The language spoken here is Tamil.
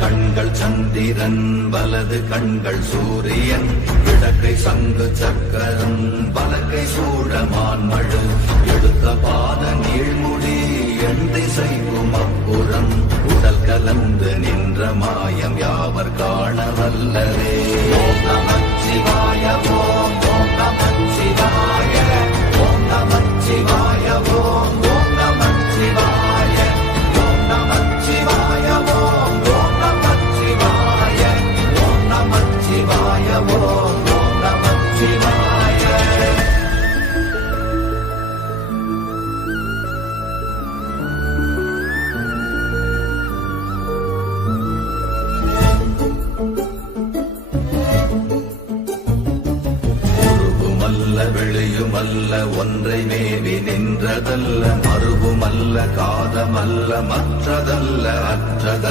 கண்கள் சந்திரன் வலது கண்கள் சூரியன் இடக்கை சங்கு சக்கரம் வலக்கை சூழமான்மழு எடுத்த பாத நீழ்முடி எண் திசைக்கும் அப்புறம் உடல் கலந்து நின்ற மாயம் யாவர் காண வல்லரே. ஓம் நமச்சிவாய ஓம் ஓம் நமச்சிவாய ஓம் நமச்சிவாய ஓம் ஓம் நமச்சிவாய ஓம் நமச்சிவாய ஓம் ஓம் நமச்சிவாய ஓம் நமச்சிவாய ஓம் ஓம் நமச்சிவாய. வெளியுமல்ல ஒன்றை மேவி நின்றதல்ல மறுவுமல்ல காதமல்ல மற்றதல்ல அற்றதல்ல